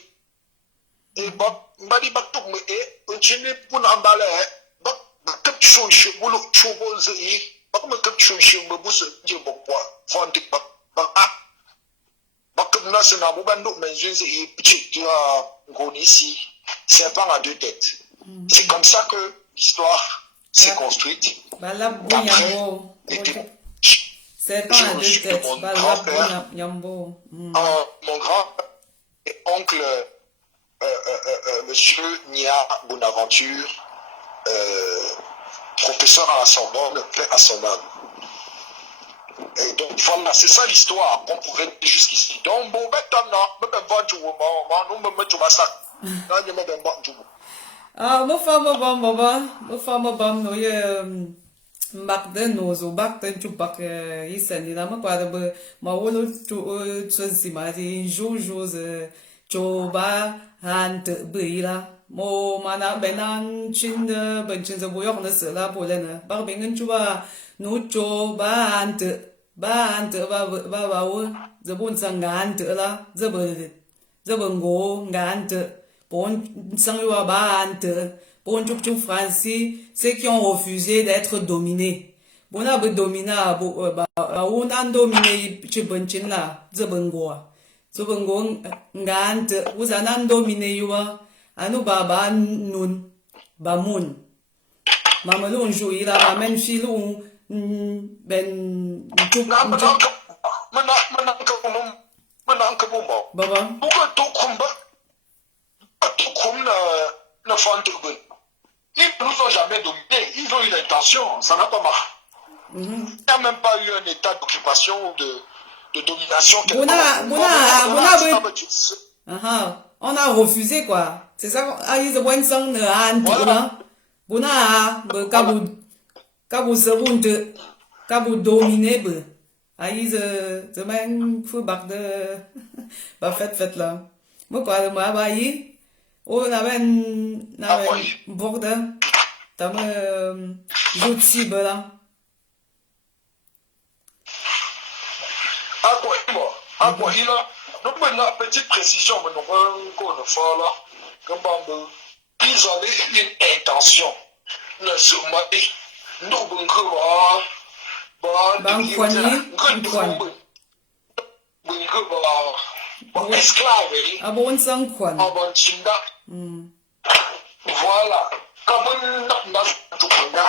a body back to me, which you put on ballet. Capture ship will look troubles the but my capture ship will boost Jimbo Fontic Bakam Abubando mentions the Gonisi, c'est pas à deux têtes. C'est comme ça que l'histoire s'est construite. C'est pas à deux têtes. Mon grand et oncle Monsieur Nia Bonaventure, professeur à la Sorbonne, paix à son âme. Et donc voilà, c'est ça l'histoire qu'on pourrait dire jusqu'ici. Donc bon, mo fa mo bam no ye mbak de no zo bak ten chu bak isen ni na mo kwa de ma wo no chu chu si ma di ju ze chu ba han de bi la mo ma na ben nan chin de ben chin ze bo yok ne se la bo le ne ba ben ngen chu ba no chu ba han de ba wo ze bon sang han de la ze bo ngo ngan de bon sang yo ba han de bon chup français, ceux qui ont refusé d'être dominés. Bon, on a dominé, on a dominé, tu bon china, zebongo. Zebongo, ngant, vous en avez dominé, you are, anu baba nun, bamun. Mamelon joue, il a même filou, ben, baba. Ils ne nous ont jamais dominés, ils ont eu l'intention, ça n'a pas marché. Il n'y a même pas eu un état d'occupation ou de domination. On a refusé quoi. C'est ça, ils ont un sang de han, Bona, kabou seronde, kabou dominé, ils ont même fou bac de, bah fait là. Moi quoi, moi, bah, oh, n'avait borde, t'as me cible là. Ah quoi, il a, donc maintenant, petite précision, mais nous encore une fois là, comme ils avaient une intention. Le sommet, nous esclave, ah bon sang quoi. Voilà. Kabun nak tukanga.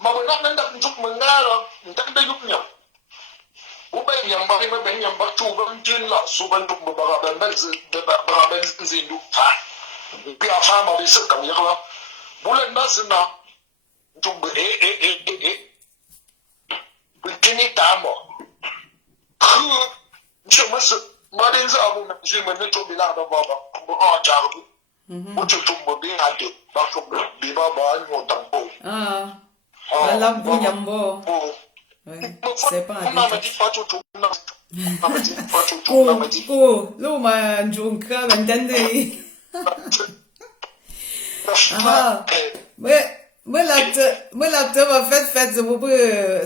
Mabana nak tukanga la. Ndak da yupnya. Ube nyamba me ben nyamba tuba tin la suban tuk bara ben bara ben zindu fa. Bi afa ma bi sekam yakla. Bulan nasna tuk Bikini tamo. Khu chumasa Madin Zabu Jim and Little Bilana Baba, Jarbu. What you took me being at it, back from Bibaba and your tampo. I love Buyambo. C'est pas un Luma Junka and Dandy. Mới làm cho mà phết giờ bữa bữa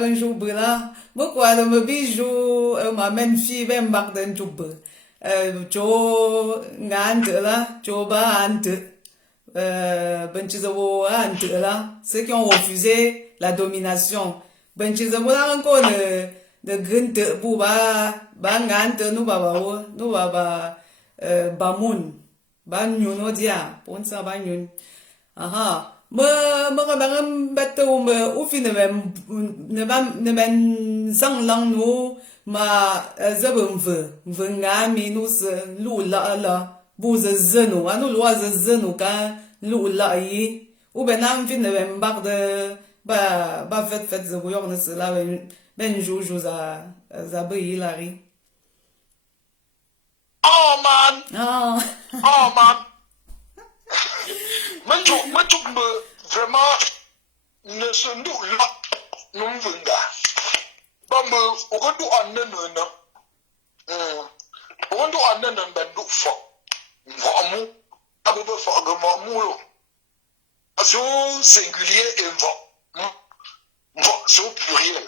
con chú bữa là bữa qua rồi mà biết chú mà men phi bên bắc đến chú bữa chỗ ngàn tự là chỗ ba anh tự bên chỉ giờ bữa anh tự là ceux qui ont refusé la domination bên chỉ giờ bữa là encore de gần tự bữa ba ngàn tự nu ba ba mun ba nhun nó dia bốn sa ba nhun aha mơ cái bạn bắt đầu mà u phi ne ben sang lang nu mà giờ vừa ngã mi nu se lu la bu giờ zenu anu lu giờ zenu ka lu la yi u ben am phi ne ben bak de ba fait giờ bu yong ne se la ben jou za be yi la ri oh man Moi, tout vraiment ne se nous là, nous venga. Bambe, on doit en non. On doit en non ben du fo. Vraiment, abu fo vraiment so singulier et va so pluriel.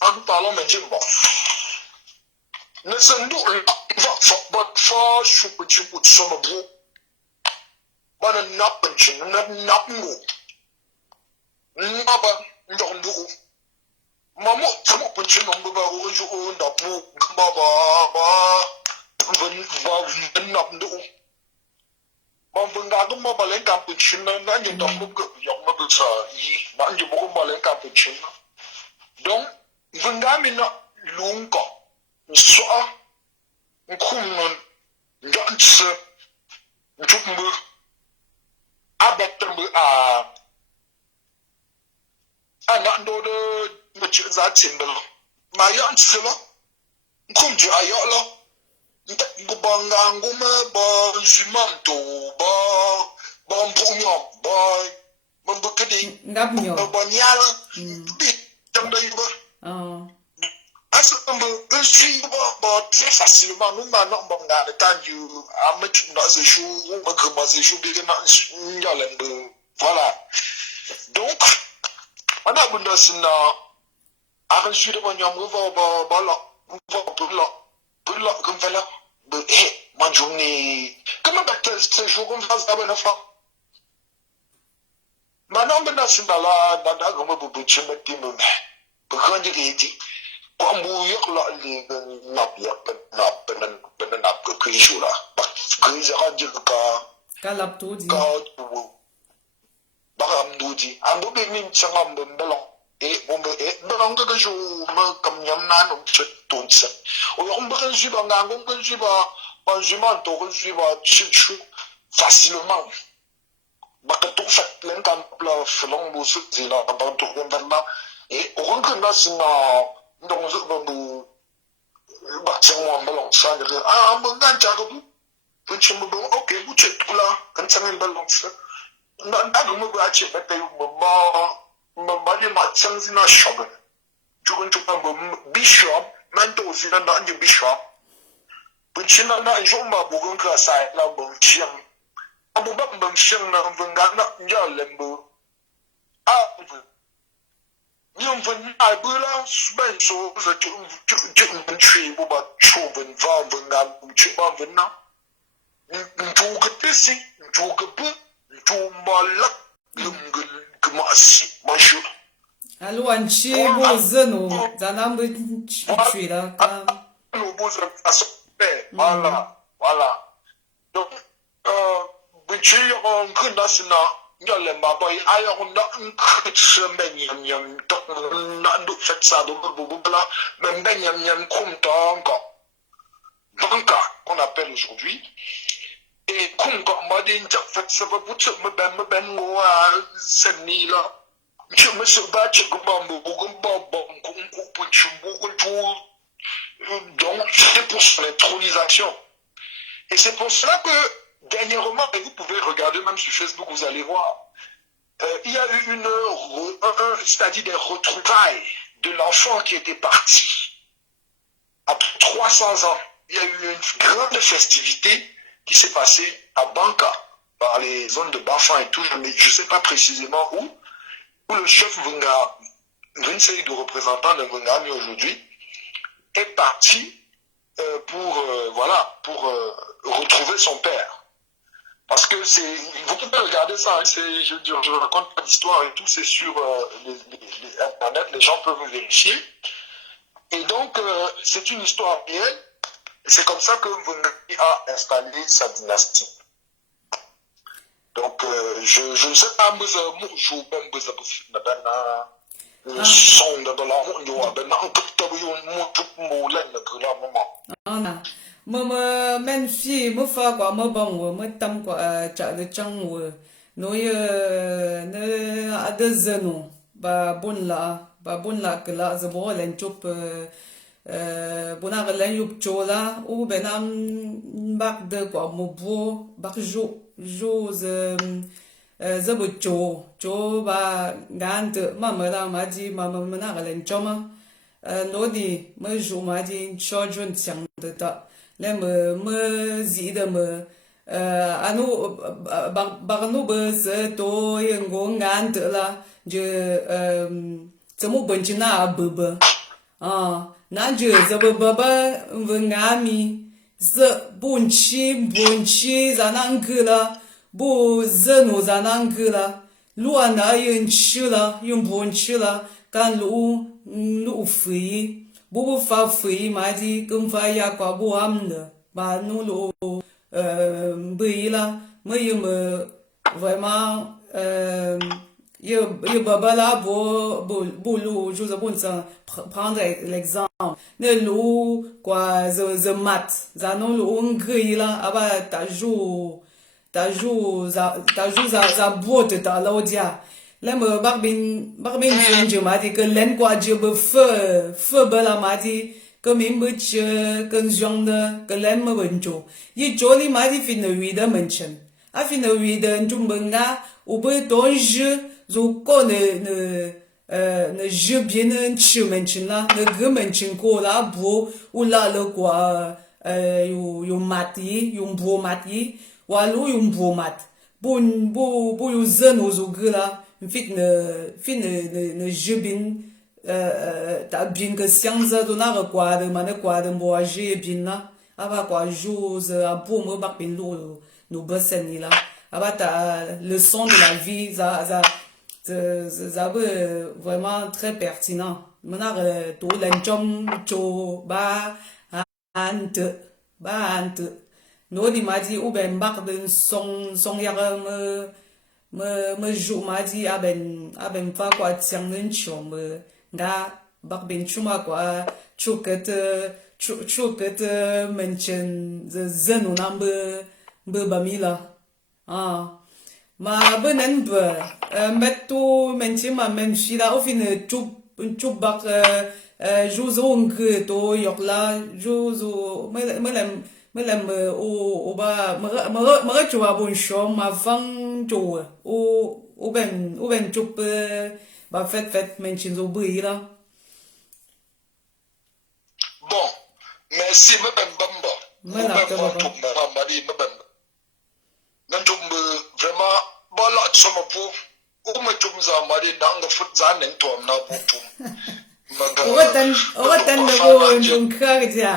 En parlant mais je bon. Ne se nous là, va fo choupu somme bro. Bana napunchi napungo naba ndondu mamu tamu punchi nongo ba oju o ndapu baba ba nabdu bambunga gumba balen kampunchi na nyi ndapu go yoma butsa yi ma nyi bogo balen kampunchi donc vunga mina lunga so nkumnon ndantse ntumbu abatambu a na ndo de machi za timbel ma yan sila kum ju ayo lo ba ngangu ma ba jumanto ba mbunyo ba mbukedi ngabnyo ba nyala bit tamda yuba je suis très facilement, nous maintenant, bon, dans le temps du, à mettre dans ce jour, on me commence ce jour, voilà. Donc, on a besoin de ça, à reçu de mon yam, on va, comme ça là, ma journée, comment ce jour, on va se faire une fois. Maintenant, on a ça là, on a besoin de se mettre, pourquoi on dit, quand vous y allez, nap que jour là, que j'ai rendu le cas, kalaptodi baramdudi, un beau bénin, c'est un bon ballon, et on me que je me comme yamna, on se tourne ça. On me suit dans un bon que je vais, en jument, on je vais facilement. Bakatou fait plein de flancs, vous souhaitez là, et on reconnaît donc je vais un ballon ça un bon ganjago tu me bon ok vous êtes tout là quand ça un ballon ça non me va chez bête ma dit ma chance na shop tu bishop mento aussi dans du bishop puis na jour ma bogon ka ça là bon chien abu bon chien na vengana ya lembo ah Nous venons à Bula, ben so, tu me pour ba chauven va venga, tu vas venir. Tu que pesi, tu que peu, tu malak, que si, bonjour. allo anchi bozano zanam chui là Nous besoin à se faire, voilà. Donc, tu on connaît Yole maboy ayon na semaine yam na do fait ça do bla même ben yam kumta encore banca qu'on appelle aujourd'hui et kumta madin ta fait ça va pour me ben mo seni là je me se battre comme donc c'est pour son intronisation et c'est pour cela que dernièrement, et vous pouvez regarder même sur Facebook, vous allez voir, il y a eu c'est-à-dire des retrouvailles de l'enfant qui était parti. Après 300 ans, il y a eu une grande festivité qui s'est passée à Banca, par les zones de Bafan et tout, mais je ne sais pas précisément où le chef Vunga, une série de représentants de Vungami aujourd'hui, est parti pour retrouver son père. Parce que vous pouvez regarder ça, hein, je raconte pas d'histoire et tout, c'est sur les Internet, les gens peuvent vérifier. Et donc, c'est une histoire réelle, et c'est comme ça que Vungami a installé sa dynastie. Donc, je ne sais pas, je me men fi me fa kwa me bang wo me tam kwa cha de chang wo no ye ne ade zeno ba bon la que la ze bo len chop bona len yup chola ou benam bak de kwa mo bo bak jo ze bo cho ba gante mama la ma di mama na len choma no di me jo ma di children chang de ta le me zi de me anu bagno be se to yengo ngante la je zemo benjina bebe na je ze bebe ngami ze bunchi zanangula bu zenu zanangula luana yin chula yin bunchula kan lu fui bu fa fui ma di kum fa ya kwa bu amne ba nu lu bi la me me vraiment ye baba la bo lu je bon ça prendre l'exemple ne lu quoi the mat za non lu ngri la aba ta jou za bote ta la odia là mà bác bên chuyện chứ mà thì cái lên qua chưa bơ phơ phơ bơ là mà thì cái mình bơ chưa cái giống đó cái lên mà bên chỗ y chỗ đi mà thì fin ở vì đó mình chân à fin ở vì đó chúng mình nga u bơ tôn jeu dù có ne jeu bien ne chịu mình chân là ne gỡ mình chân cô là bố u là le qua yu mati yu bố mati walu yu bố mat bu yu zen o zo gỡ là fit ne jeu bien ta bien que science do na requadre mane quadre bo age bien là ava quoi jose a bo mo bak bin lo no besen là ava ta leçon de la vie ça veut vraiment très pertinent mena to lenchom cho ante ba ante no di ma di u ben bak den song ya me jou ma di aben fa kwa tiang den chom nga bak ben chuma kwa chuket menchen ze zenu nambe be bamila ah ma benen be metu menchen ma men shida ofine chup bak juzo ngke to yokla juzo me lem o ba me chua bon shom ma fang cho o ben chup ba fet menchen zo buira. Bon, merci, me ben bamba. Me la te baba. Madi me ben. Nantum vraiment, bon là, tu me pour. Ou me tum za madi dang fut za nen to na bupum. Ogotan de go njun kharja.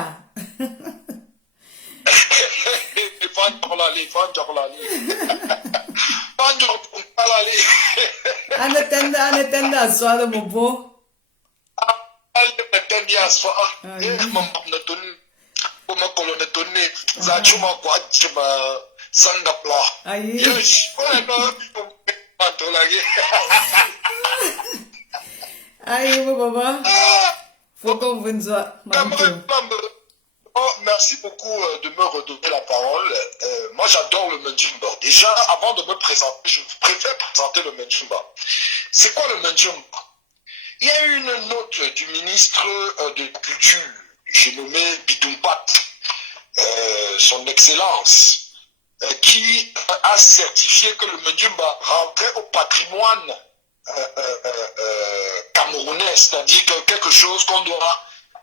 Fan chokolali. Fan chokolali. Anatenda swada mo bo. Dia so mam na tun ko ma ko na tun ni za chuma ko chuma sangapla Ai. yes ko na ma to lagi Ai mo baba. Faut qu'on venza manto. Oh, merci beaucoup de me redonner la parole. Moi, j'adore le Menjumba. Déjà, avant de me présenter, je préfère présenter le Menjumba. C'est quoi le Menjumba? Il y a eu une note du ministre de la Culture, j'ai nommé Bidumpat, son excellence, qui a certifié que le Menjumba rentrait au patrimoine camerounais, c'est-à-dire que quelque chose qu'on doit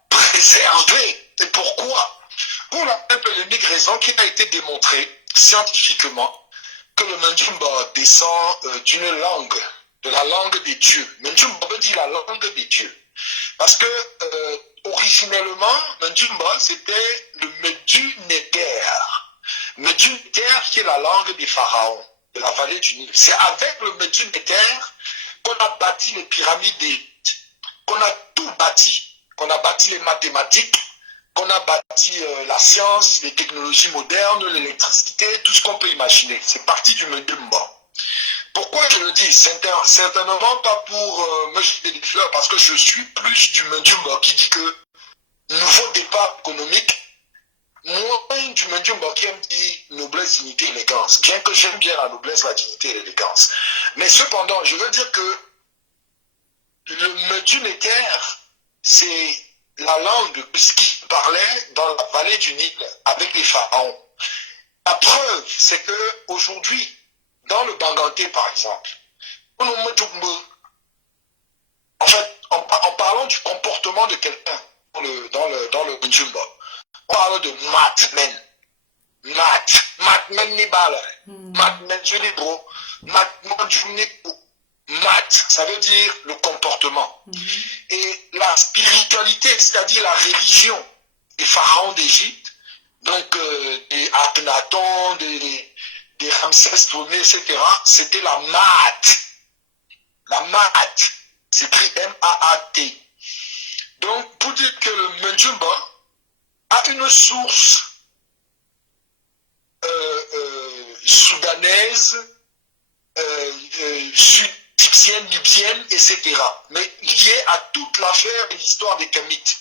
préserver. Et pourquoi? Pour la simple et unique raison qu'il a été démontré scientifiquement que le Menjumba descend d'une langue, de la langue des dieux. Menjumba veut dire la langue des dieux. Parce que originellement, Menjumba c'était le Medu-Neter. Medu-Neter qui est la langue des pharaons, de la vallée du Nil. C'est avec le Medu-Neter qu'on a bâti les pyramides d'Égypte, qu'on a tout bâti, qu'on a bâti les mathématiques, qu'on a bâti la science, les technologies modernes, l'électricité, tout ce qu'on peut imaginer. C'est parti du Menjumba. Pourquoi je le dis? Certainement pas pour me jeter des fleurs, parce que je suis plus du Menjumba qui dit que nouveau départ économique, moins du Menjumba qui aime dire noblesse, dignité, élégance. Bien que j'aime bien la noblesse, la dignité et l'élégance. Mais cependant, je veux dire que le Medu-Neter, c'est la langue de ce qui parlait dans la vallée du Nil avec les pharaons. La preuve, c'est que aujourd'hui, dans le Banganté, par exemple, en fait, en parlant du comportement de quelqu'un dans le Menjumba, on parle de matmen. Matmen ni bala. Matmen je ni bro. Matmen je ni mat, ça veut dire le comportement. Et la spiritualité, c'est-à-dire la religion des pharaons d'Égypte, donc des Akhenaton, des Ramsès Ier, etc., c'était la mat. La mat, c'est écrit M-A-A-T. Donc, pour dire que le Menjumba a une source soudanaise, égyptienne, libyenne, etc. Mais liée à toute l'affaire et l'histoire des Kémites.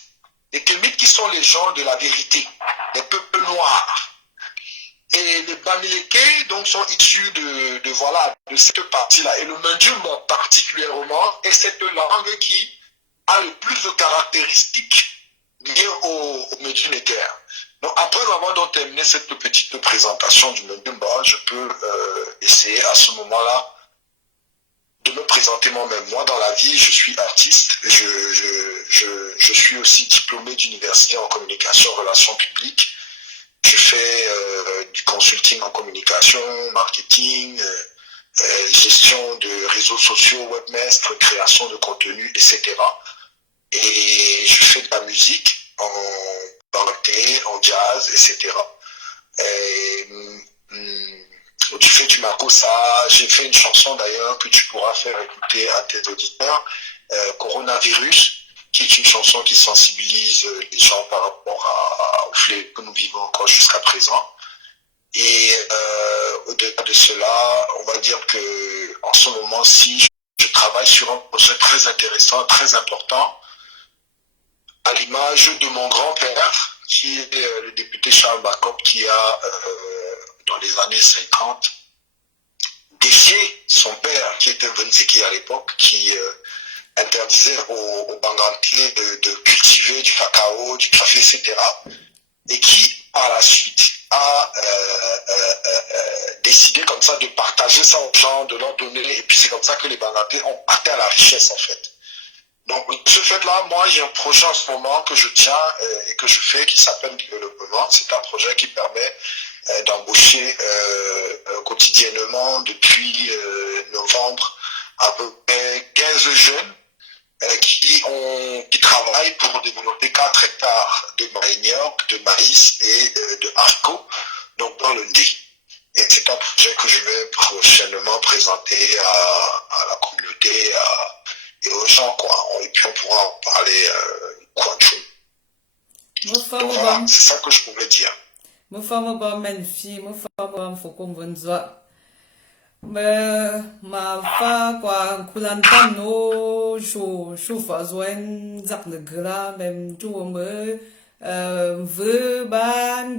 Les Kémites qui sont les gens de la vérité, les peuples noirs. Et les Bamileke donc sont issus voilà, de cette partie-là. Et le Mandjumba particulièrement est cette langue qui a le plus de caractéristiques liées au Medjugorje. Donc après avoir donc terminé cette petite présentation du Mandjumba, je peux essayer à ce moment-là de me présenter moi-même. Moi, dans la vie, je suis artiste. Je suis aussi diplômé d'université en communication, relations publiques. Je fais du consulting en communication, marketing, gestion de réseaux sociaux, webmestre, création de contenu, etc. Et je fais de la musique en banté, en jazz, etc. Et, tu fais du makossa. J'ai fait une chanson d'ailleurs que tu pourras faire écouter à tes auditeurs, Coronavirus, qui est une chanson qui sensibilise les gens par rapport au fléau que nous vivons encore jusqu'à présent. Et au-delà de cela, on va dire que en ce moment-ci, je travaille sur un projet très intéressant, très important, à l'image de mon grand-père, qui est le député Charles Bakop, qui a, dans les années 50, défié son père, qui était Benzeki à l'époque, qui interdisait aux Bangantais de cultiver du cacao, du café, etc. Et qui, par la suite, a décidé comme ça de partager ça aux gens, de leur donner, et puis c'est comme ça que les Bangantais ont atteint la richesse, en fait. Donc, ce fait-là, moi, j'ai un projet en ce moment que je tiens et que je fais qui s'appelle Développement. C'est un projet qui permet d'embaucher quotidiennement depuis novembre à peu près 15 jeunes qui travaillent pour développer 4 hectares de manioc, de maïs et de haricots, donc dans le Ndé. Et c'est un projet que je vais prochainement présenter à la communauté et aux gens, quoi. Et puis on pourra en parler donc voilà, c'est ça que je pouvais dire. Me fama ba menfi, me fama foko mvunzwa. Ma fa kwa kulantam no shu fa zwen zak de gra mem tu me ve ban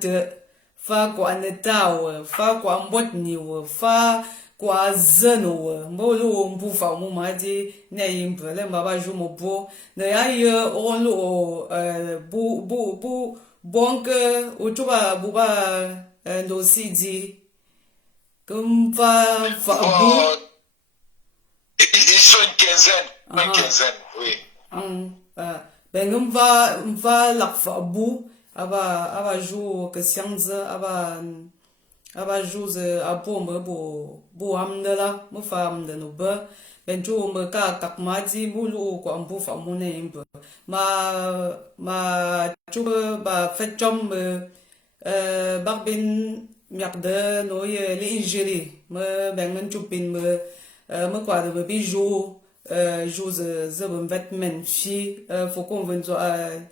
de fa kwa netao fa kwa mbot niwo fa kwa zeno mo lu mbu fa mo ma di ne imbre le ma ba ju mo bo ne ya ye on lo bu bonke o tu ba bu ba ndo si di comme va bu ils sont une quinzaine, oui. Ben va la fa bu aba ju que science aba ju abo me bo amde la mo fa amde no ba ben ju me ka ma di mu lu ko ambu fa mo ne imbe ma tu ba fait jom barbin miakde no ye l'ingérie me ben men tu pin me kwa de bijou ze ben vêtements fi faut qu'on vienne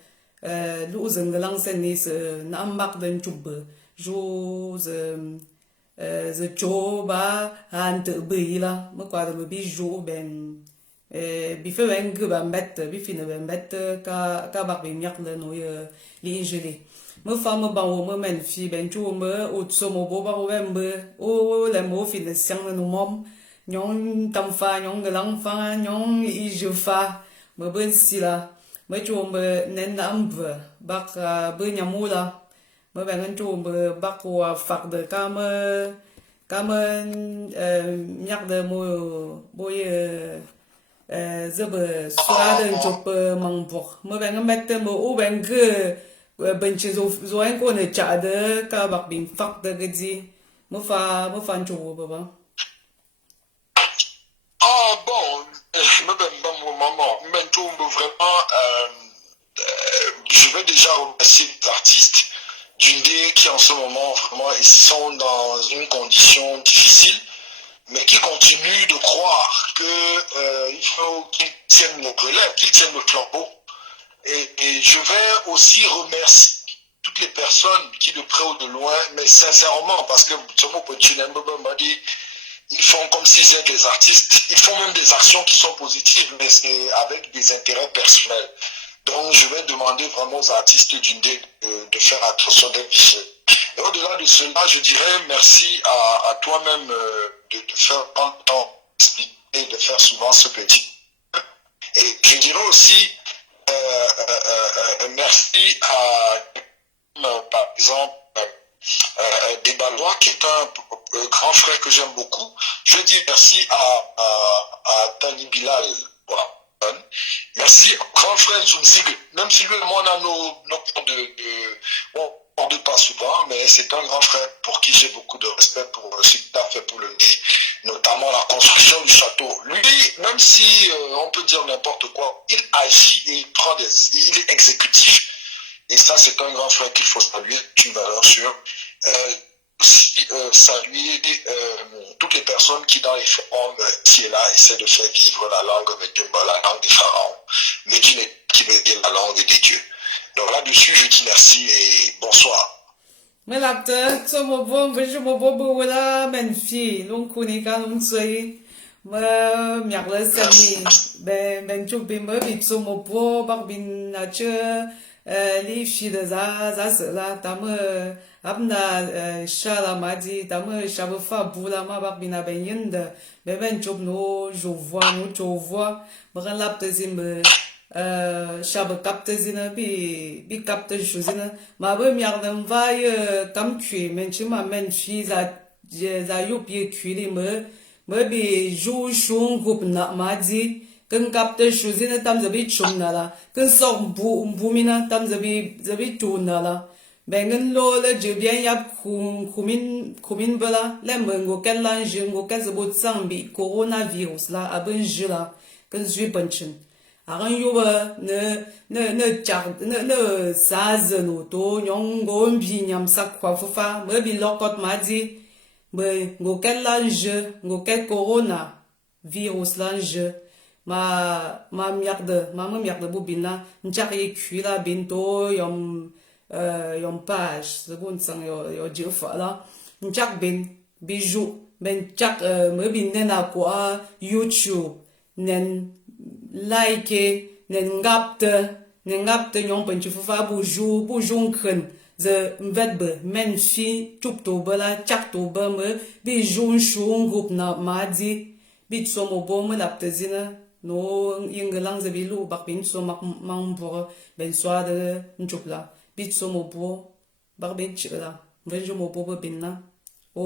lu zenglang sen ni se na mak den chubbe jo ze choba han te bila me kwa de bijou ben bi fe ben ge ben bet bi fine ben bet ka bak bi miak le no ye l'ingérie me femme ba o me men fi ben chu me o tso mo bo ba o ben be o le mo fi de siang no mom nyong tam fa nyong gelang fa nyong I je fa me ben si la me chu me nen nam be bak be nyamula me ben chu me bak wa fak de ka me nyak de mo bo ye ze be swa de chop mang bo me ben met me o ben ge ben chi zo en ko ne cha de ka bak bin fak de ge di me fa chu ba Ah bon, vraiment, je veux déjà remercier les artistes d'Undé qui en ce moment vraiment ils sont dans une condition difficile, mais qui continuent de croire que il faut qu'ils tiennent le relais, qu'ils tiennent le flambeau. Et je vais aussi remercier toutes les personnes qui de près ou de loin, mais sincèrement, parce que m'a dit ils font comme s'ils étaient des artistes, ils font même des actions qui sont positives, mais c'est avec des intérêts personnels. Donc, je vais demander vraiment aux artistes d'Indé de faire attention d'être vigilants. Et au-delà de cela, je dirais merci à toi-même de faire prendre le temps d'expliquer, de faire souvent ce petit. Et je dirais aussi merci à, par exemple, Desbalois, qui est un grand frère que j'aime beaucoup. Je dis merci à Tani Bilal. Voilà. Merci au grand frère Zunzig. Même si lui et moi, on a nos points on ne pas souvent, mais c'est un grand frère pour qui j'ai beaucoup de respect pour ce qu'il a fait pour le nez, notamment la construction du château. Lui, même si on peut dire n'importe quoi, il agit et il est exécutif. Et ça, c'est un grand frère qu'il faut saluer, c'est une valeur sûre. Aussi saluer toutes les personnes qui, dans les forums, ici et là, essaient de faire vivre la langue Medjumba, la langue des pharaons, mais qui veut dire la langue des dieux. Donc là-dessus, je dis merci et bonsoir. Mais là, tu me vois, je me vois, voilà, menfi, l'on connaît quand on sait. Mais, miarla, sami, ben, tu peux me vite, tu me vois, barbin, nature, les filles de ça, t'as me, abna, shalamadi, t'as me, shabafa, boula, ma barbina, ben, yende, ben, tu no, je vois, bran lap de zimbe. Shabe kapte zina bi kapte shuzina ma be miardem vai kam kwi menchi ma menchi za yup ye kwi me bi ju shung gup na maji kan kapte shuzina tam zabi chumna la kan sok bu mina tam zabi tu na la bengen lo le je bien yap kumin bala le mengo kelan je ngo kezbo tsangbi coronavirus la abin jila kan zui banchin aran yuba ne saze no to nyong go mbi nyam sakwa fufa me bi lokot madi be go kelange go kel corona virus lange ma miak de bobina njak ye kwila binto yom page segon sang yo jefa la njak bin bijou ben jak me bin nena kwa YouTube nen like nen ngapte nyong pen chu fa bu ju khen ze mvet be men fi chup to bela chak to be me bi jun shung group na madi bi so mo bo me lapte zina no yingelang ze bi lu bak bin so mak mang bo ben so de chup la bi so mo bo bak ben chila ben jo mo bo bin na o